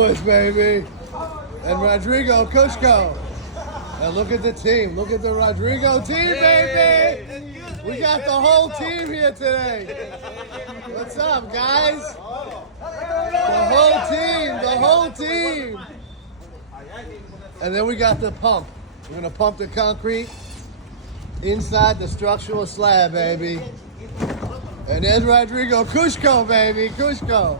Baby. And Rodrigo Kushko. And look at the team. Look at the Rodrigo team, baby. We got the whole team here today. What's up, guys? The whole team. And then we got the pump. We're gonna pump the concrete inside the structural slab, baby. And there's Rodrigo Kushko, baby. Kushko.